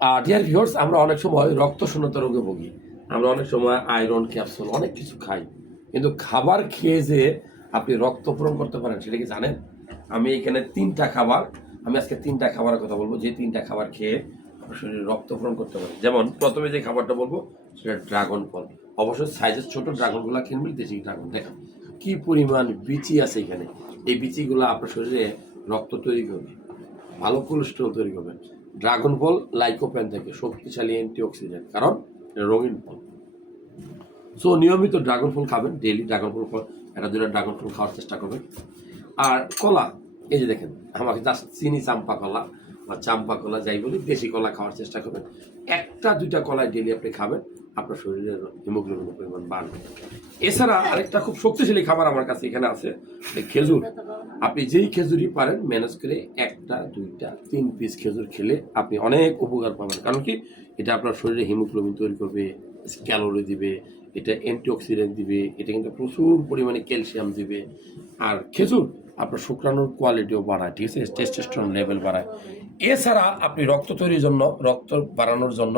Dear viewers, আমরা অনেক সময় রক্ত শূন্যতা রোগে ভুগি। আমরা অনেক সময় আয়রন ক্যাপসুল অনেক কিছু খাই, কিন্তু খাবার খেয়ে যে আপনি রক্ত পূরণ করতে পারেন সেটা কি জানেন? আমি এখানে আজকে তিনটা খাবারের কথা বলবো, যে তিনটা খাবার খেয়ে আপনার শরীরে রক্ত পূরণ করতে পারেন। যেমন প্রথমে যে খাবারটা বলবো সেটা ড্রাগন ফল। অবশ্যই সাইজের ছোট ড্রাগনগুলো কিনবেন, দেশি ড্রাগন। দেখেন কি পরিমাণ বিচি আছে এখানে। এই বিচিগুলো আপনার শরীরে রক্ত তৈরি করবে, ভালো কোলেস্ট্রল তৈরি করবে। ড্রাগন ফল লাইকোপেন থেকে শক্তিশালী অ্যান্টিঅক্সিডেন্ট, কারণ এটা রঙিন ফল। সো নিয়মিত ড্রাগন ফল খাবেন, ডেইলি ড্রাগন ফল একটা দুটা ড্রাগন ফল খাওয়ার চেষ্টা করবেন। আর কলা, এই যে দেখেন আমাকে জাস্ট চিনি চাম্পা কলা বা চাম্পা কলা যাই বলি, দেশি কলা খাওয়ার চেষ্টা করবেন। একটা দুইটা কলাই ডেইলি আপনি খাবেন, আপনার শরীরের হিমোগ্লোবিনের পরিমাণ বাড়বে। এছাড়া আরেকটা খুব শক্তিশালী খাবার আমার কাছে এখানে আছে, খেজুর। আপনি যেই খেজুরই পারেন ম্যানেজ করে একটা দুইটা 3 পিস খেজুর খেলে আপনি অনেক উপকার পাবেন। কারণ কি, এটা আপনার শরীরে হিমোগ্লোবিন তৈরি করবে, ক্যালোরি দিবে, এটা অ্যান্টিঅক্সিডেন্ট দিবে, এটা কিন্তু প্রচুর পরিমাণে ক্যালসিয়াম দিবে। আর খেজুর আপনার শুক্রাণুর কোয়ালিটিও বাড়ায়, ঠিক আছে, টেস্টোস্টেরন লেভেল বাড়ায়। এছাড়া আপনি রক্ত তৈরির জন্য, রক্ত বাড়ানোর জন্য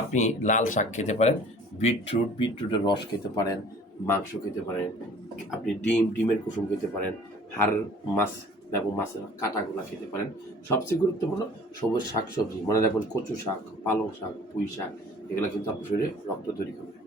আপনি লাল শাক খেতে পারেন, বিটরুটের রস খেতে পারেন, মাংস খেতে পারেন, আপনি ডিমের কুসুম খেতে পারেন, হাড় মাছ এবং মাছের কাঁটাগুলা খেতে পারেন। সবচেয়ে গুরুত্বপূর্ণ সবুজ শাকসবজি মনে রাখবেন, কচু শাক, পালং শাক, পুঁই শাক, এগুলো কিন্তু আপনার শরীরে রক্ত তৈরি করবে।